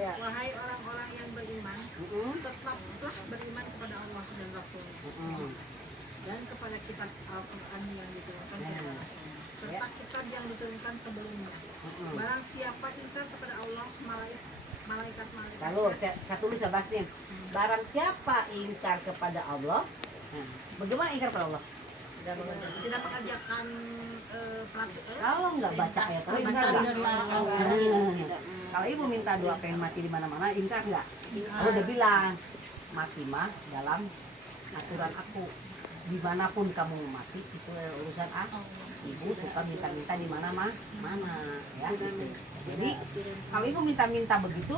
Ya. Wahai orang-orang yang beriman, tetaplah beriman kepada Allah dan Rasul-Nya dan kepada kitab Al-Quran yang diturunkan kepada Rasul-Nya serta kitab yang diturunkan sebelumnya. Barang siapa ingkar kepada Allah, malaikat. Lalu saya tulis bahasnya. Barang siapa ingkar kepada Allah, bagaimana ingkar kepada Allah? Tidak mengajarkan Kalau nggak baca ayat Allah, ingkar nggak? Kalau ibu minta doa pengen mati di mana-mana, ingkar nggak? Aku udah bilang, mati mah dalam aturan aku. Dimanapun kamu mati itu urusan aku. Ibu suka minta-minta di mana ya. Gitu. Jadi kalau ibu minta-minta begitu,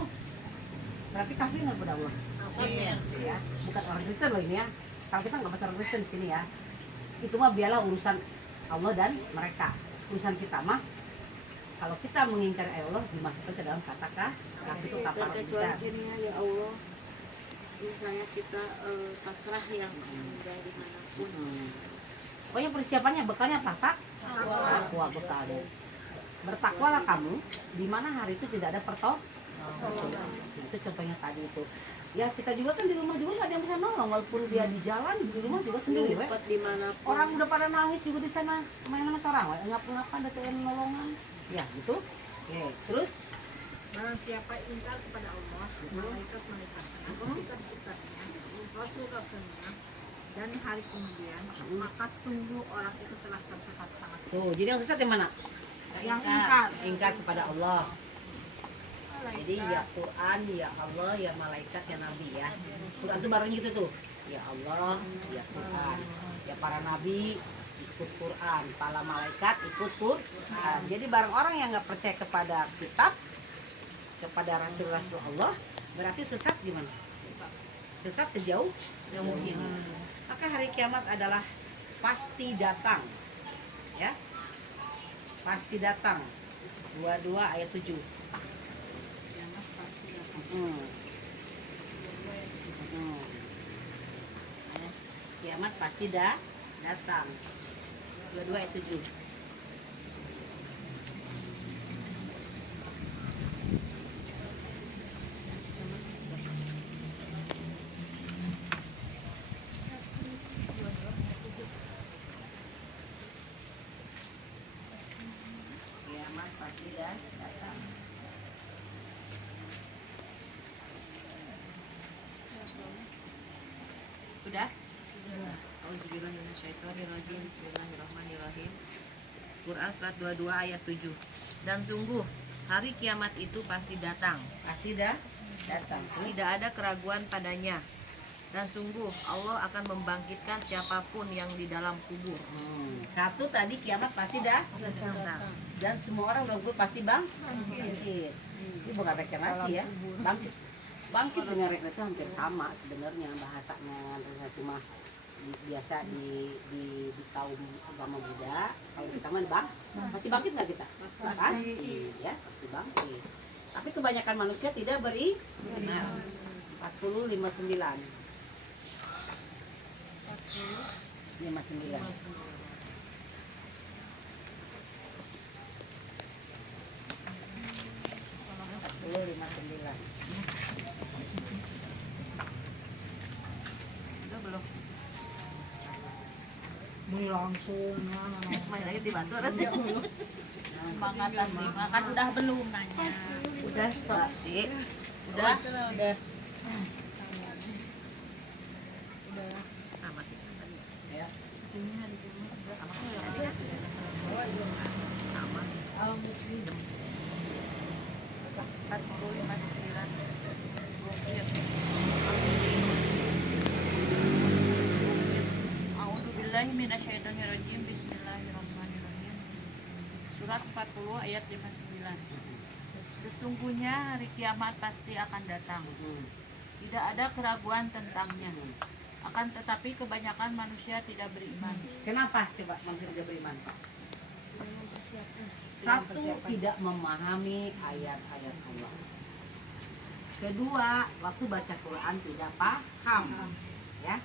berarti kafir nggak kepada Allah? Ya, bukan orang Kristen loh ini ya. Kalau kita nggak bahasa orang Kristen di sini ya. Itu mah biarlah urusan Allah dan mereka. Urusan kita mah kalau kita mengingkari Allah dimasukkan ke dalam kata-kata itu kafarat kita. Ya Allah, misalnya kita pasrah yang dari manapun. Pokoknya persiapannya bekalnya apa? Takwa bekalnya. Bertakwalah kamu di mana hari itu tidak ada itu contohnya tadi itu. Ya kita juga kan di rumah juga nggak ada yang bisa nolong walaupun dia di jalan di rumah juga sendiri. Orang udah pada nangis juga di sana main sama seorang, ngapa ada yang nolongan. Ya gitu. Oke, terus barang siapa ingkar kepada Allah, malaikat-malaikatnya, kitab-kitabnya, rasul-rasulnya, dan hari kemudian, maka sungguh orang itu telah tersesat sangat. Tuh, jadi yang sesat yang mana? Yang ingkar kepada Allah. Jadi ya Quran, ya Allah, ya malaikat, ya Nabi ya. Quran itu barunya gitu tuh. Ya Allah, ya Quran. Ya para Nabi ikut Quran, para malaikat ikut Quran. Jadi barang orang yang nggak percaya kepada kitab, kepada Rasul-Rasul Allah, berarti sesat gimana? Sesat sejauh yang mungkin. Maka hari kiamat adalah pasti datang. Ya. Pasti datang. 22 ayat 7. Kiamat pasti datang. 22 ayat 7. Kiamat pasti datang. Sudah? Auzubillahiminasyaitonirrajim. Bismillahirrahmanirrahim. Quran surat 22 ayat 7. Dan sungguh hari kiamat itu pasti datang. Pasti datang. Tidak ada keraguan padanya. Dan sungguh Allah akan membangkitkan siapapun yang di dalam kubur. Satu tadi kiamat pasti datang. Dan semua orang dalam kubur pasti bangkit. Ini bukan rekreasi ya. Bangkit dengan rekreasi itu hampir sama sebenarnya bahasanya. Rekreasi mah biasa di kaum agama Buddha. Kalau kita mah pasti bangkit nggak kita? Pasti ya, pasti bangkit. Tapi kebanyakan manusia tidak beriman. 40-59. 59. Udah belum? Muni langsung Main lagi dibantu Semangatan 5 kan udah belum nanya. Udah pasti. Udah. Sama sih. Ya. Sama kan tadi kan? Sama. 45-9. A'udzubillahiminasyaitonirrajim. Bismillahirrahmanirrahim. Surat 40 ayat 59. Sesungguhnya hari kiamat pasti akan datang. Tidak ada keraguan tentangnya. Akan tetapi kebanyakan manusia tidak beriman. Kenapa coba manusia tidak beriman, Pak? Satu, tidak memahami ayat-ayat Allah. Kedua, waktu baca Quran tidak paham. Ya.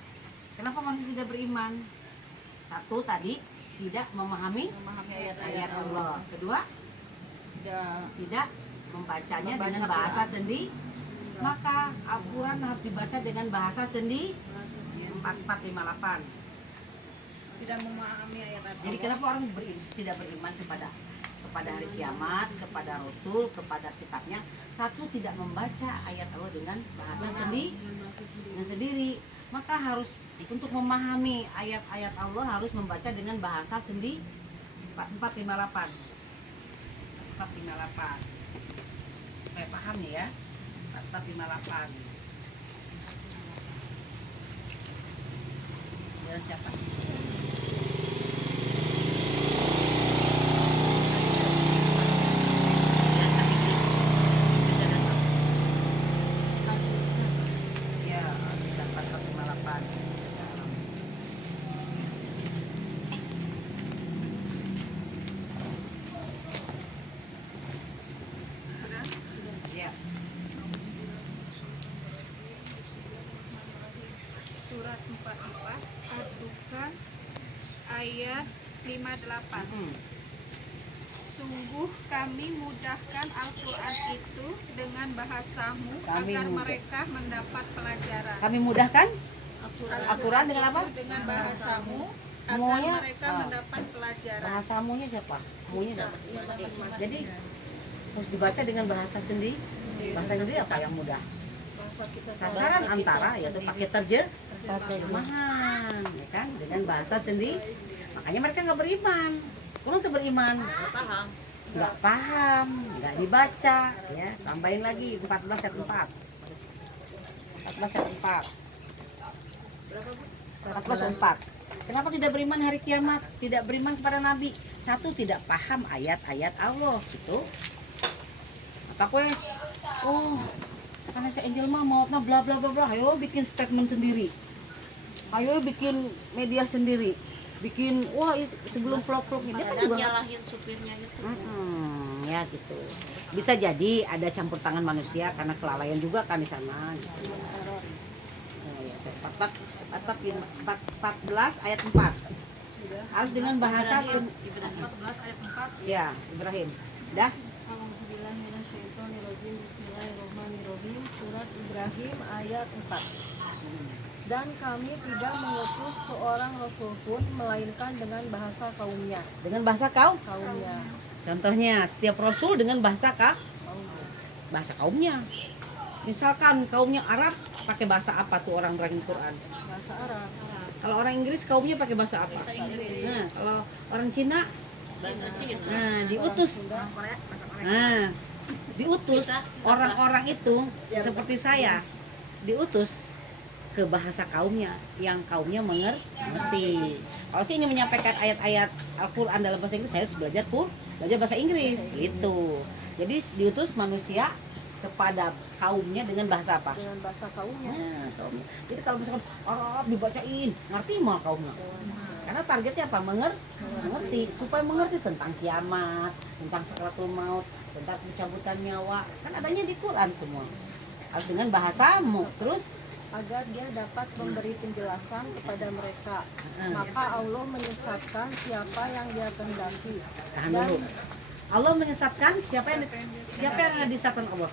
Kenapa manusia tidak beriman? Satu tadi tidak memahami memahami ayat Allah. Kedua, tidak membacanya Membaca dengan bahasa sendi. Maka Al-Quran harus dibaca dengan bahasa sendi. 4458. Tidak memahami ayat Allah. Jadi kenapa orang tidak beriman kepada hari kiamat, kepada Rasul, kepada kitabnya? Satu, tidak membaca ayat Allah dengan bahasa sendiri. Maka harus untuk memahami ayat-ayat Allah harus membaca dengan bahasa sendi. 4458. 4458. Supaya paham nih ya. 4458. Dan siapa? Bahasa Inggris bisa datang. Ya, bisa 4458. Ya. Surat 44 Ad-Dukhan ayat 58. Sungguh kami mudahkan Al-Quran itu dengan bahasamu Kami agar mudah- mereka mendapat pelajaran. Kami mudahkan Al-Quran dengan apa? itu dengan bahasamu agar Semuanya, mereka mendapat pelajaran. bahasa munya siapa? Munya dapat. Jadi harus dibaca dengan bahasa sendiri. Bahasa sendiri apa yang mudah? Sasaran antara yaitu pakai terjemahan, ya kan? Dengan bahasa sendiri. Makanya mereka nggak beriman. Kurang tuh beriman, nggak paham, nggak dibaca, ya. Tambahin lagi 14 ayat 4. 14 ayat 4. 14 ayat 4. Kenapa tidak beriman hari kiamat? Tidak beriman kepada Nabi. Satu, tidak paham ayat-ayat Allah gitu. Maka kue, oh, karena si Angel mah mau bla bla bla bla, ayo bikin statement sendiri. Ayo bikin media sendiri. Bikin wah sebelum vlog-vlog ini kan juga nyalahin supirnya gitu. ya gitu. Bisa jadi ada campur tangan manusia karena kelalaian juga kan di sana gitu. Oh, ya. 14 ayat 4. Harus dengan bahasa 14 ayat 4. ya, Ibrahim. Dah. Alhamdulillahirrahmanirrahim. Bismillahirrahmanirrahim. Surat Ibrahim ayat 4. Dan kami tidak mengutus seorang rasul pun melainkan dengan bahasa kaumnya. Dengan bahasa Kaumnya. contohnya setiap rasul dengan bahasa bahasa kaumnya. Misalkan kaumnya Arab pakai bahasa apa tuh orang-orang Quran? Bahasa Arab. Kalau orang Inggris kaumnya pakai bahasa apa? Nah, kalau orang Cina, nah diutus. Nah, diutus orang-orang itu seperti saya diutus ke bahasa kaumnya yang kaumnya mengerti. Kalau saya ingin menyampaikan ayat-ayat Al-Quran dalam bahasa Inggris, saya harus belajar bahasa Inggris gitu. Jadi diutus manusia kepada kaumnya dengan bahasa apa? Dengan bahasa kaumnya. Nah, kaumnya. Jadi kalau misalkan Arab dibacain, ngerti mau kaumnya. Karena targetnya apa? Mengerti, supaya mengerti tentang kiamat, tentang sakaratul maut, tentang pencabutan nyawa. Kan adanya di Quran semua. Harus dengan bahasamu. Terus Agar dia dapat memberi penjelasan kepada mereka. Maka Allah menyesatkan siapa yang dia kehendaki. tahan dulu. Allah menyesatkan siapa yang akan disesatkan Allah?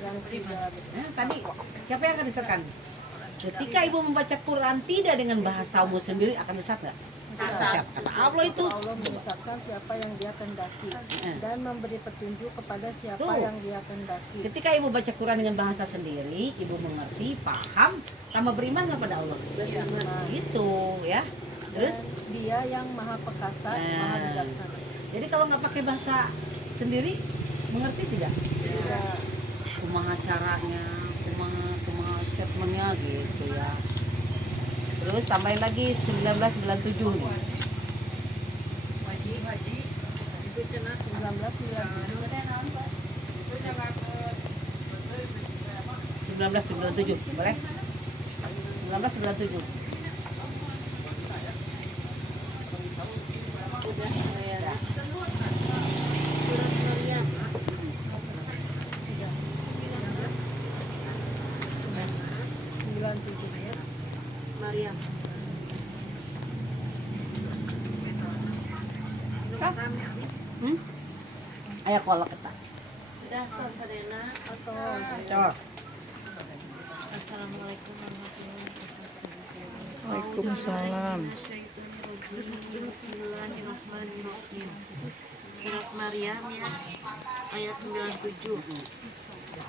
Yang tidak Tadi siapa yang akan disesatkan? Ketika ibu membaca Quran tidak dengan bahasamu sendiri akan disesat nggak? Siapa? Kata Allah itu. Allah menyesatkan siapa yang dia kehendaki dan memberi petunjuk kepada siapa Tuh. yang dia kehendaki. Ketika ibu baca Quran dengan bahasa sendiri, ibu mengerti, paham, tambah beriman kepada Allah. Gitu ya. Terus Dia yang maha perkasa, maha bijaksana. jadi kalau nggak pakai bahasa sendiri, mengerti tidak? Tidak. Kumaha caranya, kumaha statementnya gitu ya. Terus tambahin lagi 1997 nih. Haji itu cenah 1997 boleh? 1997. Maryam. kah? Aya kolak eta. Udah tuh Serena atau Cor. Assalamualaikum warahmatullahi wabarakatuh. Waalaikumsalam. Bismillahirrahmanirrahim. Surat Maryam ya, ayat 97.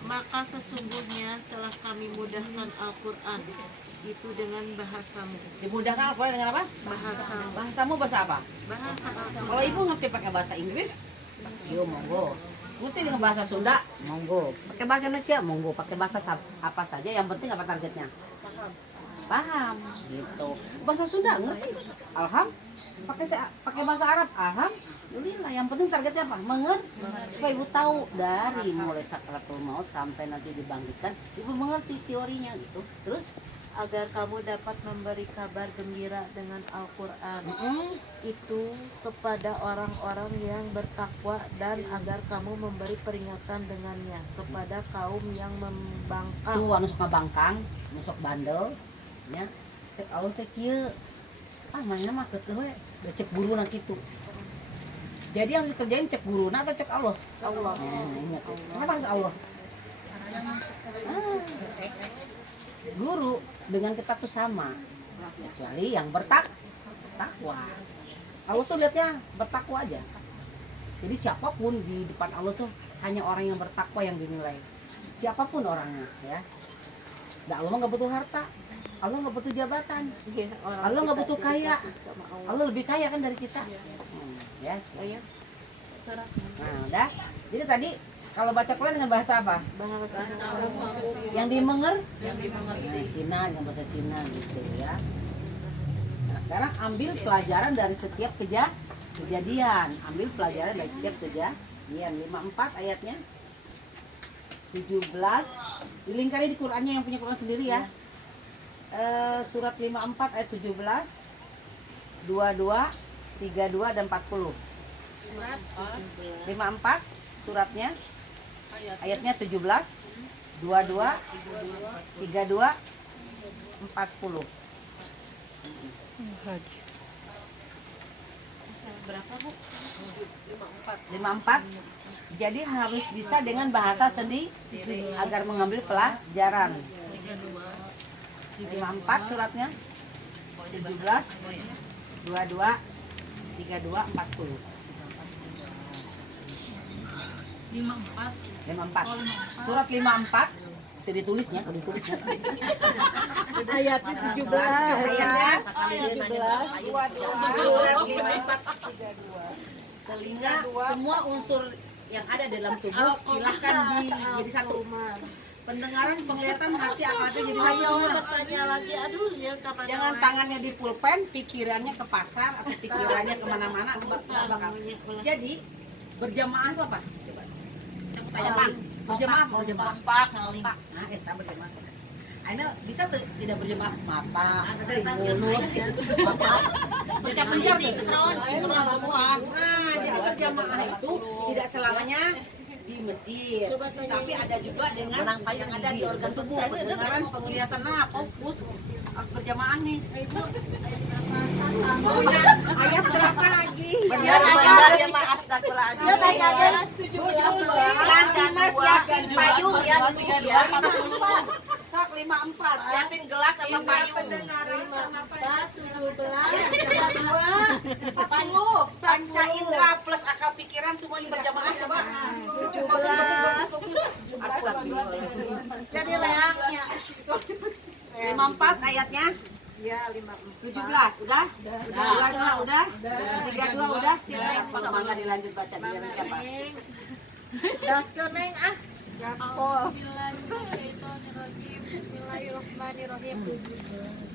Maka sesungguhnya telah kami mudahkan Al-Quran itu dengan bahasamu. Dimudahkan Al-Quran dengan apa? Bahasamu. Bahasamu bahasa apa? Bahasa Kalau ibu ngerti pakai bahasa Inggris, yo monggo. Ngerti dengan bahasa Sunda, monggo. Pakai bahasa Indonesia, monggo. Pakai bahasa apa saja, yang penting apa targetnya? Paham. Gitu. Bahasa Sunda ngerti? Alham. Pakai bahasa Arab, alhamdulillah. Yang penting targetnya apa? Mengerti. Supaya ibu tahu dari mulai sakaratul maut sampai nanti dibangkitkan, ibu mengerti teorinya gitu. Terus agar kamu dapat memberi kabar gembira dengan Al-Quran itu kepada orang-orang yang bertakwa dan agar kamu memberi peringatan dengannya kepada kaum yang membangkang. tuh anu suka bangkang, anu sok bandel, nya cek Allah teh kieu. Mana mah keuteuh we, da cek guruna kitu. Jadi yang dikerjain cek guruna atau cek Allah? Allah. Ingat. Kenapa harus Allah? Guru dengan kita tuh sama, kecuali yang bertakwa. Allah tuh lihatnya bertakwa aja. Jadi siapapun di depan Allah tuh hanya orang yang bertakwa yang dinilai. Siapapun orangnya, ya. Nah, Allah nggak butuh harta, Allah nggak butuh jabatan, Allah nggak butuh kaya, Allah lebih kaya kan dari kita. Ya, ya. Nah, udah. Jadi tadi kalau baca Quran dengan bahasa apa? Bahasa Yang dimengerti. Cina dengan bahasa Cina gitu ya. Nah, sekarang ambil pelajaran dari setiap kejadian. Ambil pelajaran dari setiap kejadian. 54 ayatnya. 17 dilingkari di Qurannya yang punya Quran sendiri ya. Surat 54 ayat 17, 22, 32 dan 40. Surat 54 suratnya ayatnya 17, 22, 32, 40. berapa Bu? 54. Jadi harus bisa dengan bahasa sendiri agar mengambil pelajaran. 54 suratnya 17, 22, 32, 40. 54. Surat 54 itu ditulisnya, Ayatnya 17. ayatnya 17. surat 54 telinga semua unsur yang ada dalam tubuh silahkan jadi satu. Pendengaran, penglihatan, hati, akalnya jadi satu semua. Bertanya lagi, aduh ya kapan Jangan tangannya di pulpen, pikirannya ke pasar atau pikirannya kemana-mana. Bakal. Jadi berjamaah itu apa? Coba. Saya mau tanya Pak. Berjamaah. Nah, eta berjamaah. Aina bisa tidak berjamaah mata, mulut, pencap-pencap semua. Nah, jadi berjamaah itu tidak selamanya di masjid, tapi ada juga dengan yang ada di organ tubuh, pendengaran, penglihatan, fokus harus berjamaah nih. ayat berapa lagi? Benar ya Mak, astagfirullahaladzim. Nanti Mas siapin payung ya di sini ya. Sok 54. Siapin gelas sama payung. Pendengaran sama pas 40. Panca indera plus akal pikiran semuanya berjamaah coba. 17. Astagfirullahaladzim. Jadi reaknya 54 ayatnya. ya 54. 17 udah? Udah. 32 udah? Silakan Pak Mangga dilanjut baca biar siapa? Daskeun ah. Gaspol. Bismillahirrahmanirrahim.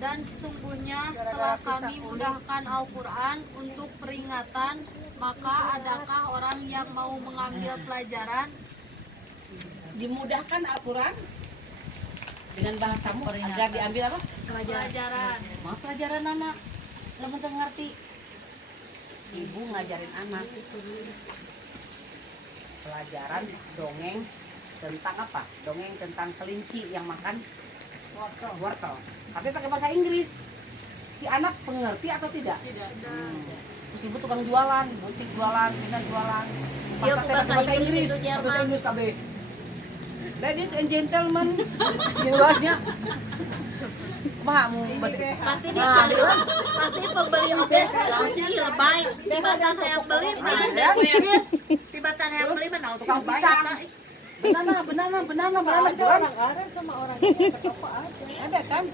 Dan sesungguhnya telah kami mudahkan Al-Quran untuk peringatan, maka adakah orang yang mau mengambil pelajaran? Dimudahkan Al-Quran dengan bahasamu agar diambil apa? Pelajaran. Mau pelajaran anak, lo penting ngerti. Ibu ngajarin anak pelajaran dongeng tentang apa? Dongeng tentang kelinci yang makan wortel. Tapi pakai bahasa Inggris. Si anak pengerti atau tidak? Tidak. terus ibu tukang jualan, butik jualan, Vina jualan. Iya, Pasar aku teh bahasa bahasa Inggris Inggris, itu Jerman. bahasa Inggris KB. Ladies and gentlemen, jualannya. Kumaha mu bahasa Pasti Nah, dicari, dia kan. pasti pembeli teh sih lebay. Tibatan yang beli mah, Ya, tibatan yang beli mah naon sih tukang lebay. pisang. Banana jualan. Orang sama orang ini toko aja. Ada kan?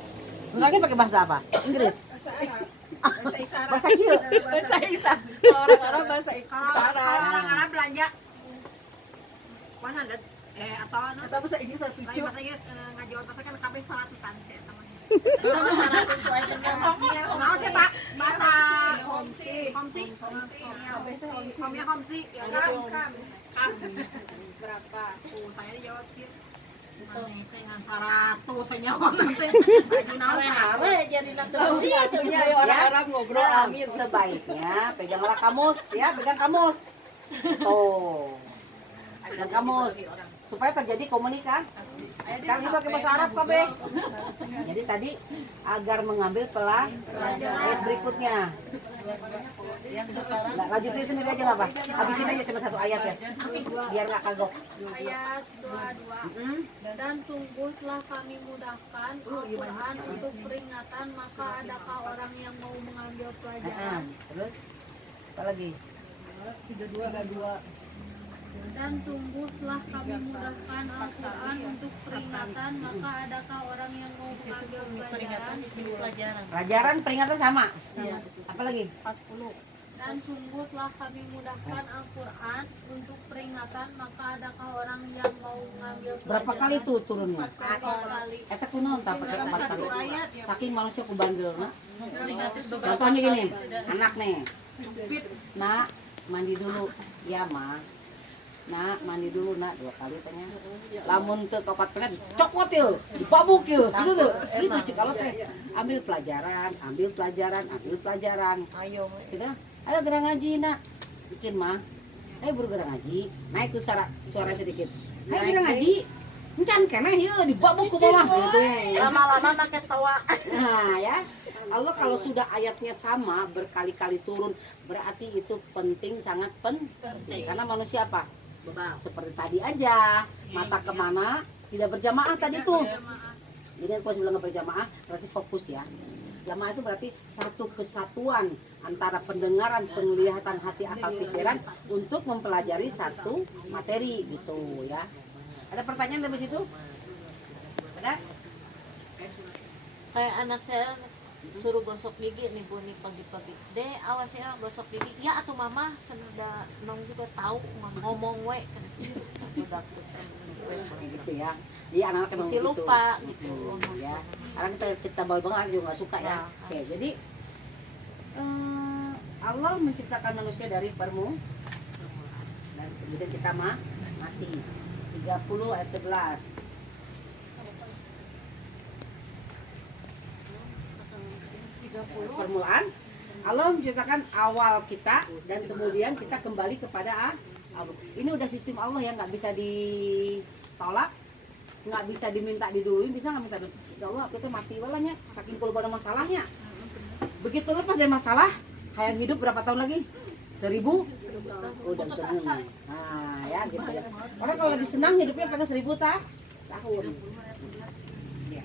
Lagi pakai bahasa apa? Inggris. Bahasa Arab, bahasa isyarat. Bahasa kieu. Bahasa isyarat. Orang Arab bahasa Kalau orang Arab belanja 100 atau Atau bahasa Inggris satu lain bahasa Inggris ngajual bahasa kan kabeh 100-an sih teman. Mau sih Pak? Bahasa homsi. Homsi. Kam. Berapa? Saya dijawab gitu. Mana dengan 100 saya nyawa nanti. Baju naon Hare jadi natural. Orang Arab ngobrol amin. Sebaiknya peganglah kamus ya, pegang kamus. Tuh. Pegang kamus supaya terjadi komunikasi. Sekarang ini pakai bahasa Arab KB. Jadi tadi agar mengambil ayat berikutnya. Nggak, lanjutin sendiri aja nggak apa? Habisin aja cuma 1 ayat ya, biar nggak kagok. Ayat 22. Dan sungguh telah kami mudahkan Al-Quran untuk peringatan, maka adakah orang yang mau mengambil pelajaran? Terus apa lagi? 32. Dan sungguh telah kami mudahkan Al-Quran untuk peringatan, maka adakah orang yang mau mengambil pelajaran? Pelajaran peringatan sama. Apa lagi? 40. Dan sungguh telah kami mudahkan Al-Quran untuk peringatan, maka adakah orang yang mau mengambil pelajaran? Berapa kali tuh turunnya? 4 kali. Eta kunaon tah pakai 4 kali? ayat ya. Saking manusia ku bandel na. Contohnya gini, anak nih. Nak, mandi dulu. Ya, Ma. Nak, mandi dulu nak 2 kali tanya. Lamun teu kapat pernah cokot yeuh, dibabuk yeuh. Gitu tuh. Gitu cik kalau teh. Ambil pelajaran. Ayo. Gitu. Ayo gerak ngaji nak. Bikin mah. Ayo buru gerak ngaji. Naik tuh suara sedikit. Ayo gerak ngaji. Encan keneh yeuh dibabuk ku bawah gitu. Lama-lama makin tawa. Nah ya, Allah kalau sudah ayatnya sama berkali-kali turun berarti itu penting, sangat penting. Karena manusia apa? Seperti tadi aja, mata kemana tidak berjamaah tadi tuh. Jadi kalau saya bilang nggak berjamaah berarti fokus ya. Jamaah itu berarti satu kesatuan antara pendengaran, penglihatan, hati, akal, pikiran untuk mempelajari satu materi gitu ya. Ada pertanyaan dari situ? Ada? Kayak anak saya suruh gosok gigi nih Bu nih pagi-pagi. Deh awas ya gosok gigi. Ya atuh mama cenah nong juga tahu ngomong we. Udah Gitu ya. Iya anak-anak emang masih gitu. lupa gitu. Ya. Karena kita bawa banget juga nggak suka ya. Ya. Oke, jadi Allah menciptakan manusia dari permulaan dan kemudian kita mati. 30 ayat 11. Permulaan Allah menciptakan awal kita dan kemudian kita kembali kepada Allah. Ini udah sistem Allah yang nggak bisa ditolak, nggak bisa diminta diduluin, bisa nggak minta diduluin. Ya Allah kita mati walanya saking kalau ada masalahnya. Begitu lepas dari masalah, hayang hidup berapa tahun lagi? 1000 udah tenang. Nah ya gitu ya. Orang kalau lagi senang hidupnya pada 1000 tahun. Ya.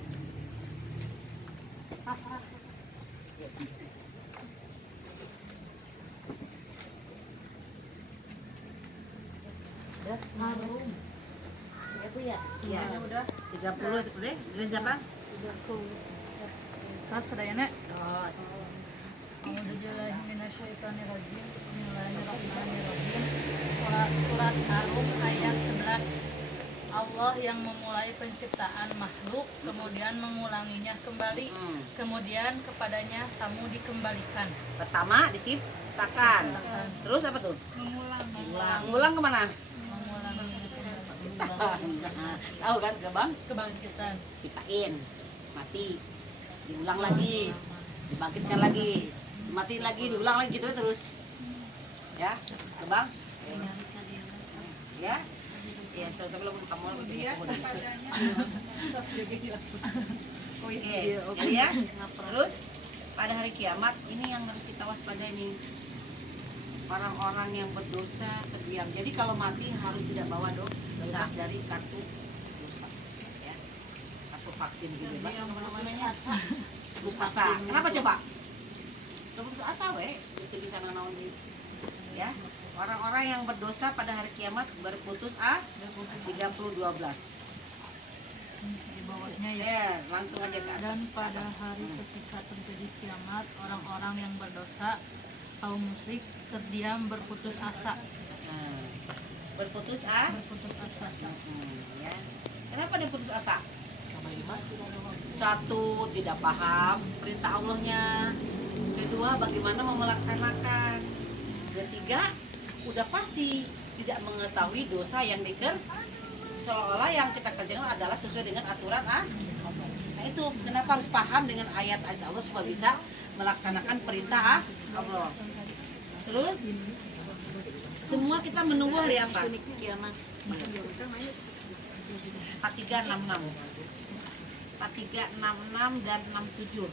Harum. Ya Bu ya. Iya. Udah 30 itu deh. Dari siapa? Pas sedayana. terus A'udzubillahiminasyaitonirrajim. Bismillahirrahmanirrahim. Surat Ar-Rum ayat 11. Allah yang memulai penciptaan makhluk, kemudian mengulanginya kembali, kemudian kepadanya kamu dikembalikan. Pertama diciptakan. Terus apa tuh? Ngulang kemana? Tahu kan ke bang? Kebangkitan. Ciptain, mati, diulang lagi, dibangkitkan lagi, dimatiin lagi, diulang lagi gitu terus. Ya, ke bang? Ya, ya. Tapi lo kamu Kemudian kepadanya Oke, jadi ya. Terus pada hari kiamat ini yang harus kita waspadai nih. orang-orang yang berdosa terdiam. Jadi kalau mati harus tidak bawa dosa dari kartu dosa, ya. Kartu vaksin gitu bebas kemana-mananya. Putus asa. Kenapa coba? Udah putus asa we, mesti bisa menawan di, ya. Orang-orang yang berdosa pada hari kiamat berputus 30:12. Di bawahnya ya. Ya, langsung aja ke atas. Dan pada hari ketika terjadi kiamat, orang-orang yang berdosa, kaum musyrik terdiam berputus asa. Nah, berputus Berputus asa. ya. Kenapa dia putus asa? Satu, tidak paham perintah Allahnya. Kedua, bagaimana mau melaksanakan. Ketiga, udah pasti tidak mengetahui dosa yang seolah-olah yang kita kerjakan adalah sesuai dengan aturan Nah itu kenapa harus paham dengan ayat-ayat Allah supaya bisa melaksanakan perintah Allah. Terus semua kita menunggu hari apa? 4366 dan 67.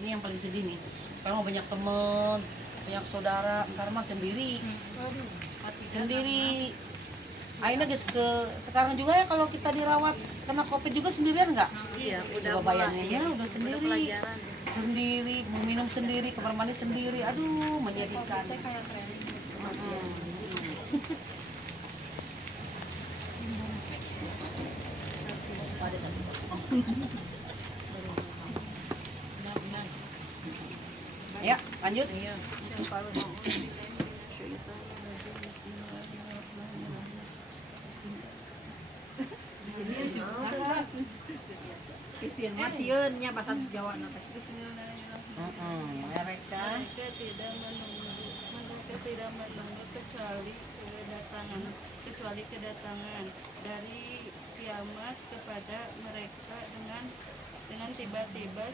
Ini yang paling sedih nih. Sekarang mau banyak teman, banyak saudara, ntar mah sendiri. Akhirnya guys, sekarang juga ya kalau kita dirawat kena COVID juga sendirian nggak? Iya, Coba bayangin ya, udah sendiri. Sendiri, mau minum sendiri, kamar mandi sendiri. Aduh, menyedihkan. Ada satu. Ya, lanjut. Masieunnya bahasa Jawa nanti. Mereka tidak menunggu kecuali kedatangan dari kiamat kepada mereka dengan tiba-tiba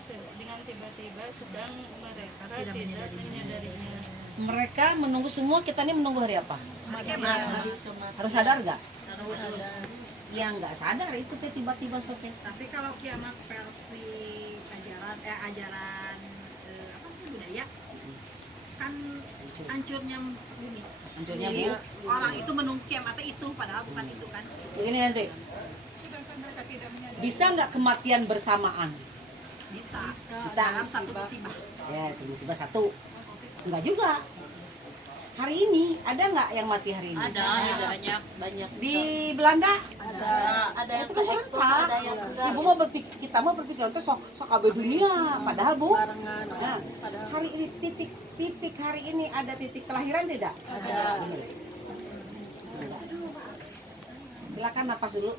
sedang mereka tidak menyadarinya. mereka menunggu semua, kita nih menunggu hari apa? Harus sadar nggak? Ya nggak sadar itu teh tiba-tiba soke. Tapi kalau kiamat versi ajaran apa sih budaya kan hancurnya bumi. Hancurnya bu. Jadi, orang itu menunggu kiamatnya itu padahal bukan itu kan. Begini nanti. Bisa nggak kematian bersamaan? Bisa. Bisa. Dalam satu musibah. Ya, musibah satu. Enggak juga. Hari ini ada nggak yang mati hari ini? Ada. banyak Di Belanda ada yang itu kan ekspor, serentak. ada yang enggak. Ibu mau berpikir, kita mau berpikir itu sok kabeh dunia, padahal bu. Barengan. Nah, hari ini titik hari ini ada titik kelahiran tidak? Ada. Silakan napas dulu.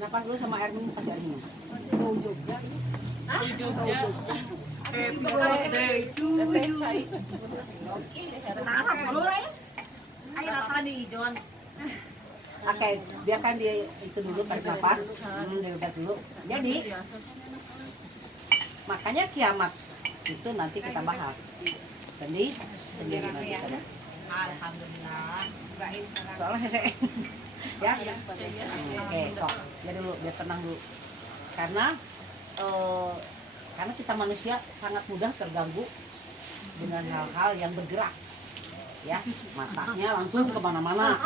Napas dulu sama air minum, kasih air minum. Jogja. Happy birthday to you. Bentar apa dulu ya? Ayo apa nih Ijon? Oke, biarkan dia itu dulu tarik nafas. Dia bebas dulu. Jadi makanya kiamat itu nanti kita bahas. Sendiri nanti kita. Alhamdulillah. Soalnya saya ya. Oke, kok. Jadi dulu biar tenang dulu. Karena kita manusia sangat mudah terganggu dengan hal-hal yang bergerak, ya matanya langsung kemana-mana.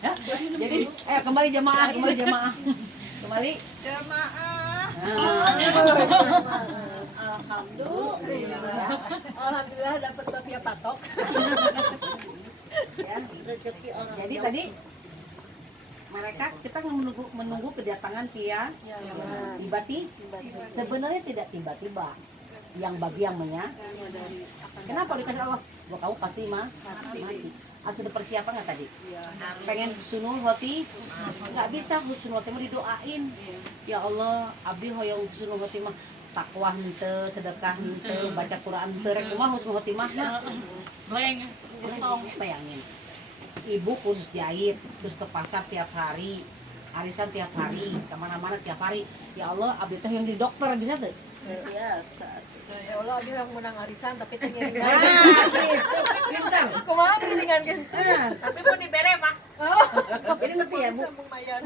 Ya, jadi kembali jamaah. Kembali. Alhamdulillah dapat bapia patok. Ya. Jadi tadi kita menunggu kedatangan tiba-tiba. Sebenarnya tidak tiba-tiba. Yang bagi yang kenapa dikasih Allah? Kamu pasti mati. Harus ada persiapan nggak tadi? Pengen husnul hoti, nggak bisa husnul hoti mah didoain. Ya Allah, abdi hoyong husnul hoti mah takwa hente, sedekah hente, baca Quran hente, rek mah husnul hoti mah. Blank. Kosong. Bayangin. Ibu kursus jahit, terus ke pasar tiap hari, arisan tiap hari, kemana-mana tiap hari. Ya Allah, abdi teh yang di dokter bisa tuh? Biasa. Ya Allah, dia yang menang arisan tapi tinggal Pintar. kumaha dengan gitu. Tapi mau dibere mah. Jadi ngerti ya Bu?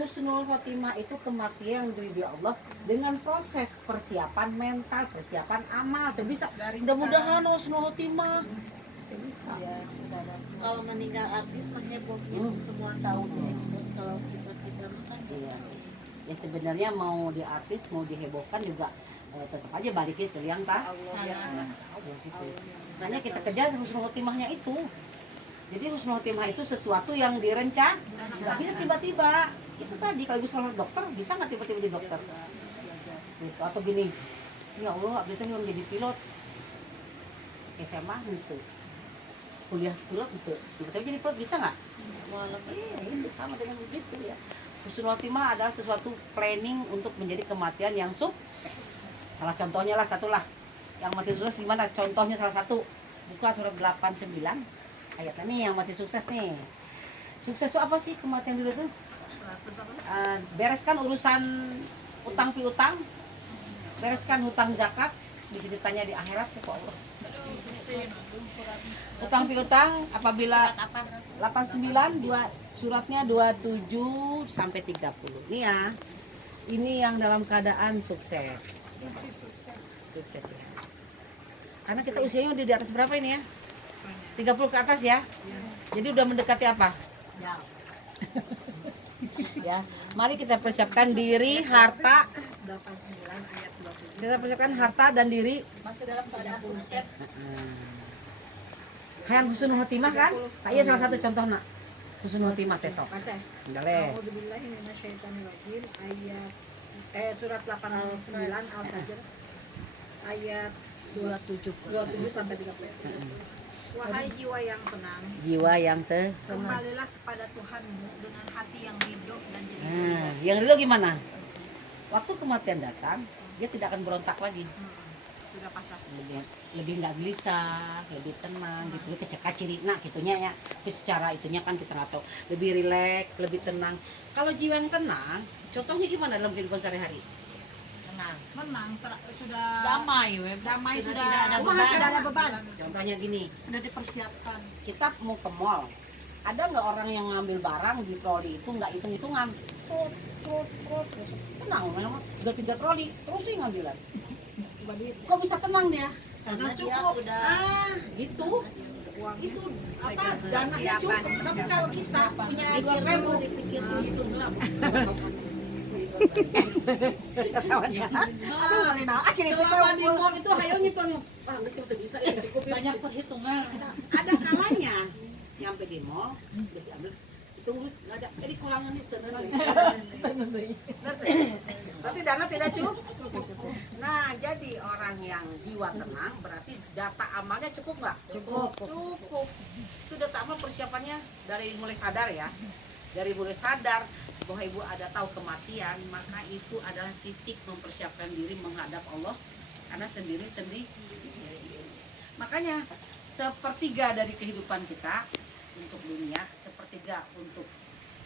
Husnul khotimah itu kematian dari Allah dengan proses persiapan mental, persiapan amal. Tuh bisa. Mudah-mudahan husnul khotimah Ya, sudah ada. Kalau meninggal artis menghebohin semua tahu deh. Kalau kita kan Iya. Ya sebenarnya mau di artis mau dihebohkan juga tetap aja balikin ke yang tak. Ya, gitu. Makanya kita kejar husnul khotimahnya itu. Jadi husnul khotimah itu sesuatu yang direncanakan. Nggak bisa tiba-tiba. Itu tadi kalau ibu seorang dokter bisa nggak tiba-tiba jadi dokter? Gitu. Atau gini, ya Allah, abdi teh mau jadi pilot. SMA gitu. Kuliah pilot gitu. Tiba-tiba jadi pilot bisa nggak? Iya, itu sama dengan begitu ya. Husnul khotimah adalah sesuatu planning untuk menjadi kematian yang sukses. Salah contohnya lah satu lah. Yang mati sukses gimana? Contohnya salah satu. Buka surat 89 ayatnya nih yang mati sukses nih. Sukses itu apa sih kematian dulu tuh? Bereskan urusan utang piutang, bereskan hutang zakat, bisa ditanya di akhirat ke Allah. Utang piutang apabila 89 suratnya 27 sampai 30. Ini ya. Ini yang dalam keadaan sukses. Sukses ya. Karena kita usianya udah di atas berapa ini ya? 30 ke atas ya. Jadi udah mendekati apa? Ya, mari kita persiapkan diri, harta. Kita persiapkan harta dan diri. Masih dalam keadaan sukses. Hayang husnul khotimah kan? Kayak salah satu contoh nak. Husnul khotimah besok. Daleh. A'udzubillahi minasyaitonirrajim. Surat 89 Al-Fajr ayat 27 sampai 30. Wahai jiwa yang tenang, Jiwa yang kembalilah kepada Tuhanmu dengan hati yang ridho dan jadi Nah, yang dulu gimana? Waktu kematian datang, dia tidak akan berontak lagi. sudah pasrah. Lebih nggak gelisah, lebih tenang gitu. Keceka cirina gitunya ya. Tapi secara itunya kan kita nggak tahu. Lebih rileks, lebih tenang. Kalau jiwa yang tenang, contohnya gimana dalam kehidupan sehari-hari? Menang, sudah Damai, web. damai, Sudah sudah tidak ada tidak ada beban. Contohnya gini, Sudah dipersiapkan. kita mau ke mall. Ada nggak orang yang ngambil barang di troli itu nggak hitung-hitungan? Trot. Tenang, memang udah 3 troli, terus sih ngambilan. Kok bisa tenang dia? Karena cukup. Gitu. Itu apa? Dananya cukup. Tapi kalau kita punya 2.000, itu gelap. Selama di mall itu hayo ngitung. Ah, nggak bisa ini cukup. Banyak perhitungan. Ada kalanya nyampe di mall, terus diambil tunggu nggak ada jadi kurangan itu berarti dana tidak cukup. Nah jadi orang yang jiwa tenang berarti data amalnya cukup nggak? Cukup. Itu data amal persiapannya dari mulai sadar ya, dari mulai sadar bahwa ibu ada tahu kematian, maka itu adalah titik mempersiapkan diri menghadap Allah karena sendiri. Makanya sepertiga dari kehidupan kita untuk dunia, sepertiga untuk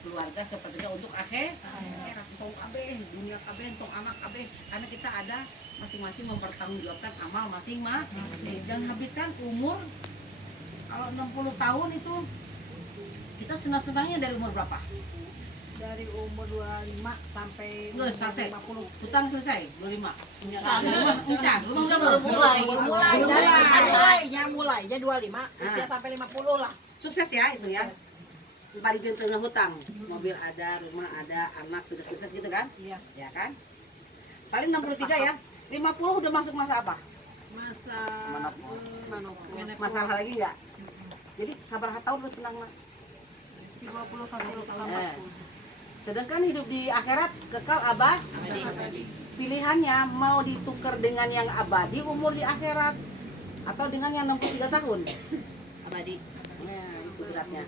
keluarga, sepertiga untuk akhirat. Tong kabeh, dunia kabeh, tong anak kabeh. Karena kita ada masing-masing mempertanggungjawabkan amal masing-masing. Dan habiskan umur kalau 60 tahun itu kita senang-senangnya dari umur berapa? Dari umur 25 sampai Nggak selesai. 50. Hutang selesai 25. Encan, lu Udah baru mulai. Mulainya 25, usia sampai 50 lah. sukses ya itu ya. Paling di tengah hutang, mobil ada, rumah ada, anak sudah sukses gitu kan? Iya. Ya kan? Paling 63 ya. 50 udah masuk masa apa? Masa Menopause. Masalah lagi enggak? Jadi sabar tahun lu senang mah. 30 tahun. Sedangkan hidup di akhirat kekal pilihannya mau ditukar dengan yang abadi umur di akhirat atau dengan yang 63 tahun Abadi. nah itu beratnya.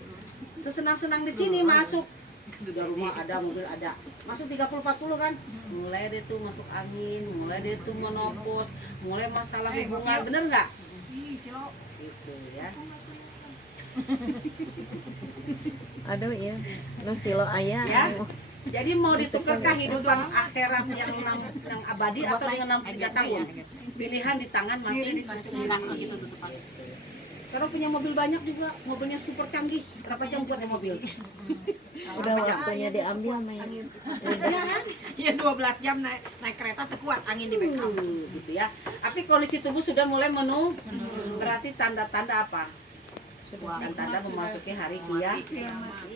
Sesenang-senang di sini masuk udah rumah ada, mobil ada, masuk 30-40 kan mulai deh tuh masuk angin, mulai deh tuh menopause, mulai masalah hubungan, bener nggak? Itu ya. Aduh ya, nu silo aya. Ya. Jadi mau ditukar kehidupan akhirat yang abadi atau dengan 63 tahun? Pilihan di tangan masing-masing. Sekarang punya mobil banyak juga, mobilnya super canggih. Berapa jam buat mobil? Udah waktunya diambil Maya. Iya 12 jam naik kereta terkuat angin di backup. Gitu ya. Arti kondisi tubuh sudah mulai menurun. Berarti tanda-tanda apa? Wah, Kan tanda memasuki hari mati. kiamat.